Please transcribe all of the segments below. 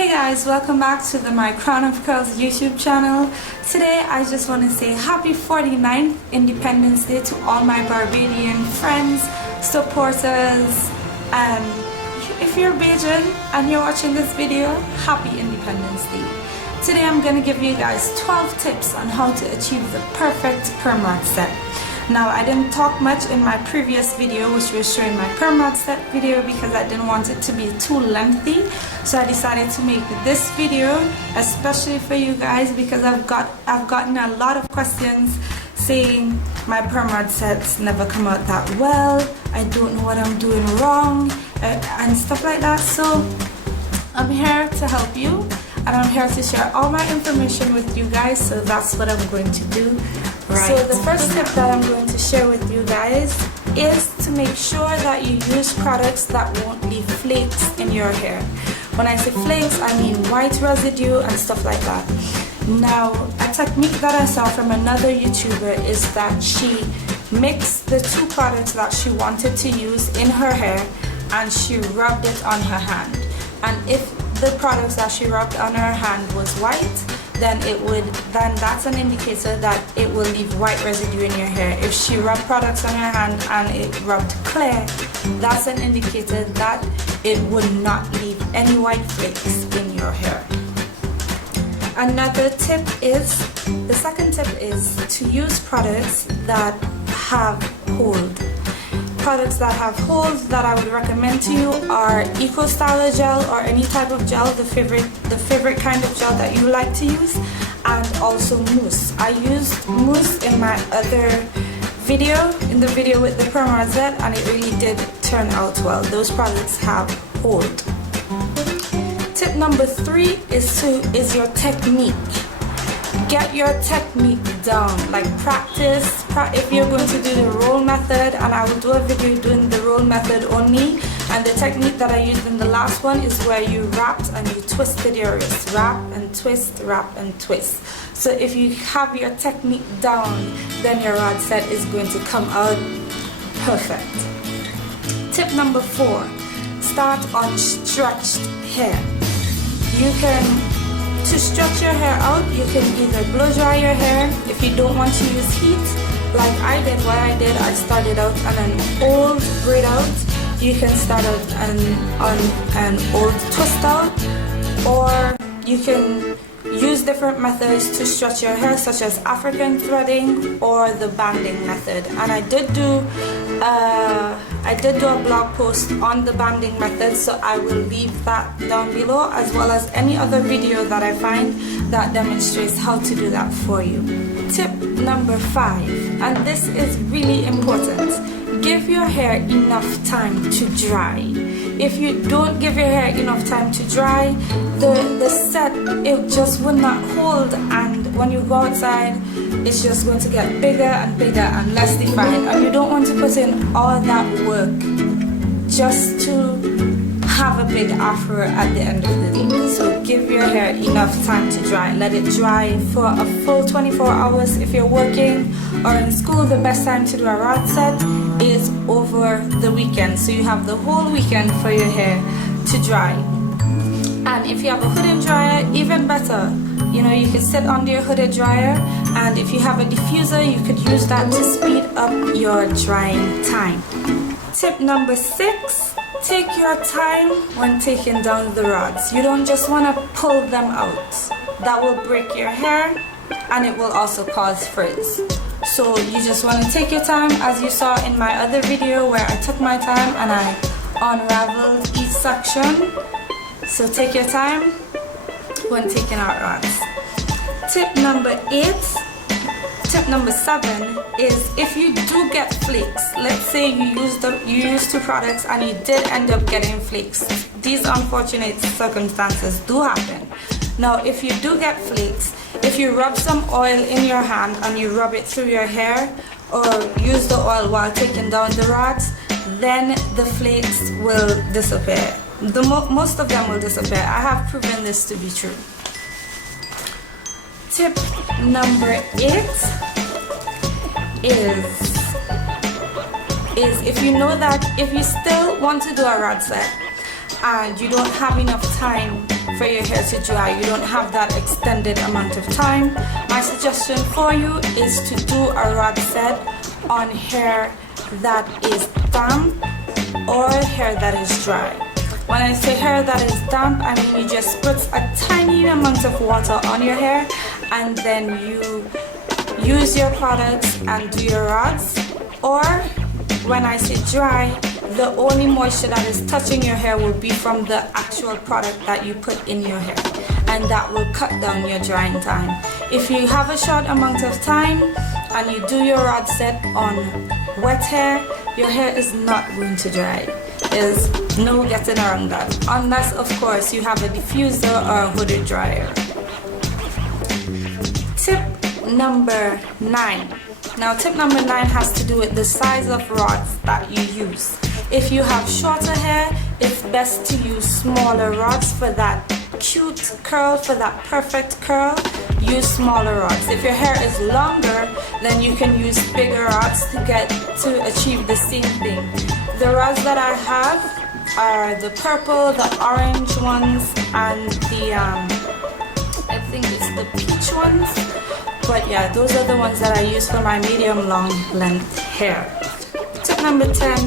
Hey guys, welcome back to the My Crown of Curls YouTube channel. Today I just want to say happy 49th Independence Day to all my Barbadian friends, supporters, and if you're Bajan and you're watching this video, happy Independence Day. Today I'm going to give you guys 12 tips on how to achieve the perfect perm rod set. Now, I didn't talk much in my previous video, which was showing my perm rod set video, because I didn't want it to be too lengthy. So I decided to make this video especially for you guys, because I've gotten a lot of questions saying my perm rod sets never come out that well, I don't know what I'm doing wrong, and stuff like that. So I'm here to help you, and I'm here to share all my information with you guys. So that's what I'm going to do. Right. So the first tip that I'm going to share with you guys is to make sure that you use products that won't leave flakes in your hair. When I say flakes, I mean white residue and stuff like that. Now, a technique that I saw from another YouTuber is that she mixed the two products that she wanted to use in her hair and she rubbed it on her hand. And if the products that she rubbed on her hand was white, then that's an indicator that it will leave white residue in your hair. If she rubbed products on her hand and it rubbed clear, that's an indicator that it would not leave any white flakes in your hair. Another tip is, the second tip is to use products that have hold. Products that have holes that I would recommend to you are Eco Styler gel, or any type of gel, the favorite kind of gel that you like to use, and also mousse. I used mousse in my other video, in the video with the perm rod set, and it really did turn out well. Those products have hold. Tip number 3 is your technique. Get your technique down, like practice. If you're going to do the roll method, and I will do a video doing the roll method only, and the technique that I used in the last one is where you wrapped and you twisted your wrist. Wrap and twist, wrap and twist. So if you have your technique down, then your rod set is going to come out perfect. Tip number 4, start on stretched hair. To stretch your hair out, you can either blow dry your hair if you don't want to use heat, like I did. What I did, I started out on an old braid out. You can start out on an old twist out, or you can use different methods to stretch your hair, such as African threading or the banding method. And I did do a blog post on the banding method, so I will leave that down below, as well as any other video that I find that demonstrates how to do that for you. Tip number 5, and this is really important: give your hair enough time to dry. If you don't give your hair enough time to dry, the set, it just will not hold, and when you go outside, it's just going to get bigger and bigger and less defined, and you don't want to put in all that work just to have a big afro at the end of the day. So give your hair enough time to dry. Let it dry for a full 24 hours. If you're working or in school, the best time to do a rod set is over the weekend. So you have the whole weekend for your hair to dry. And if you have a hooded dryer, even better. You know, you can sit under your hooded dryer, and if you have a diffuser, you could use that to speed up your drying time. Tip number 6, take your time when taking down the rods. You don't just want to pull them out. That will break your hair, and it will also cause frizz. So you just want to take your time, as you saw in my other video where I took my time and I unraveled each section. So take your time when taking out rods. Tip number 7 is, if you do get flakes, let's say you used 2 products and you did end up getting flakes. These unfortunate circumstances do happen. Now, if you do get flakes, if you rub some oil in your hand and you rub it through your hair, or use the oil while taking down the rods, then the flakes will disappear. Most of them will disappear. I have proven this to be true. Tip number 8 is if you know that if you still want to do a rod set and you don't have enough time for your hair to dry. You don't have that extended amount of time. My suggestion for you is to do a rod set on hair that is damp or hair that is dry. When I say hair that is damp, I mean you just put a tiny amount of water on your hair and then you use your products and do your rods. Or when I say dry, the only moisture that is touching your hair will be from the actual product that you put in your hair, and that will cut down your drying time. If you have a short amount of time and you do your rod set on wet hair, your hair is not going to dry. There's no getting around that, unless of course you have a diffuser or a hooded dryer. Tip number 9. Now tip number 9 has to do with the size of rods that you use. If you have shorter hair, it's best to use smaller rods for that cute curl, for that perfect curl. Use smaller rods. If your hair is longer, then you can use bigger rods to achieve the same thing. The rods that I have are the purple, the orange ones, and the I think it's the peach ones. But yeah, those are the ones that I use for my medium long length hair. Tip number 10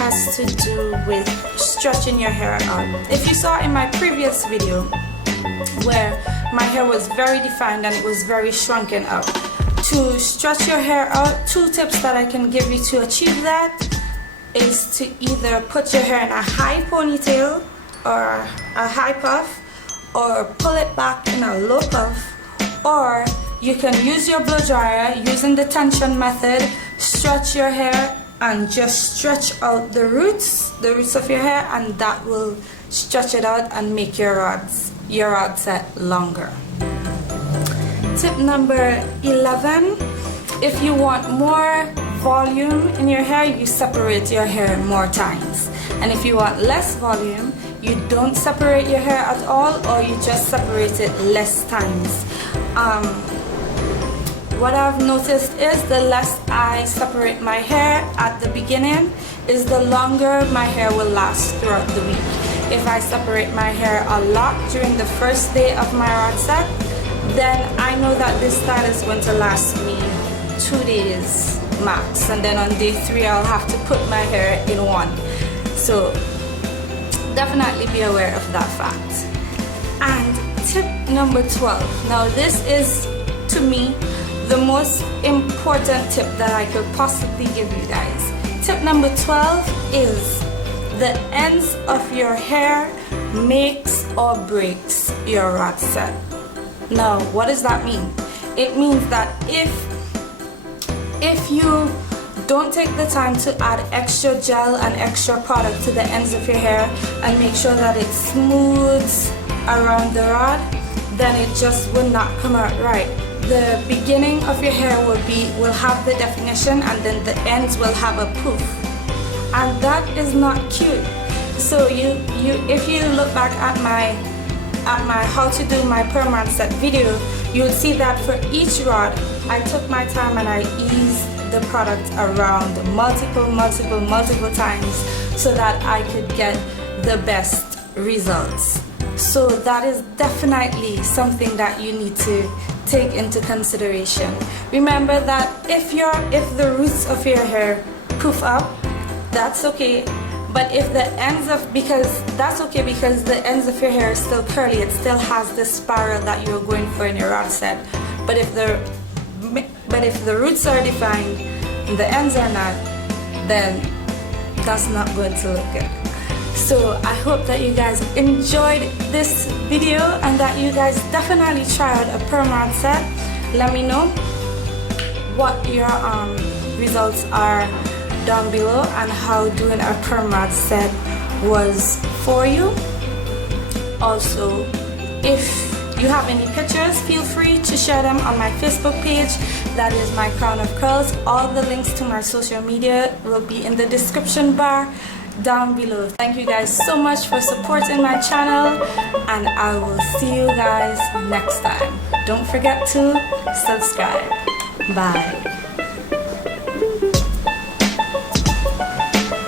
has to do with stretching your hair out. If you saw in my previous video where my hair was very defined and it was very shrunken up, to stretch your hair out, 2 tips that I can give you to achieve that is to either put your hair in a high ponytail or a high puff, or pull it back in a low puff, or you can use your blow dryer using the tension method, stretch your hair and just stretch out the roots of your hair, and that will stretch it out and make your rod set longer. Tip number 11, if you want more volume in your hair, you separate your hair more times. And if you want less volume, you don't separate your hair at all, or you just separate it less times. What I've noticed is the less I separate my hair at the beginning, is the longer my hair will last throughout the week. If I separate my hair a lot during the first day of my rod set, then I know that this style is going to last me 2 days max, and then on day 3 I'll have to put my hair in one. So definitely be aware of that fact. And tip number 12. Now this is, to me, the most important tip that I could possibly give you guys. Tip number 12 is the ends of your hair makes or breaks your rod set. Now, what does that mean? It means that if you don't take the time to add extra gel and extra product to the ends of your hair and make sure that it smooths around the rod, then it just will not come out right. The beginning of your hair will have the definition, and then the ends will have a poof, and that is not cute. So if you look back at my how to do my perm rod set video, you'll see that for each rod I took my time and I eased the product around multiple times so that I could get the best results. So that is definitely something that you need to take into consideration. Remember that if the roots of your hair poof up, that's okay. But if the ends of, that's okay because the ends of your hair is still curly, it still has the spiral that you're going for in your rod set. But if the roots are defined and the ends are not, then that's not going to look good. So I hope that you guys enjoyed this video and that you guys definitely try out a perm rod set. Let me know what your results are down below and how doing a perm rod set was for you. Also, if you have any pictures, feel free to share them on my Facebook page. That is my Crown of Curls. All the links to my social media will be in the description bar down below. Thank you guys so much for supporting my channel, and I will see you guys next time. Don't forget to subscribe. Bye.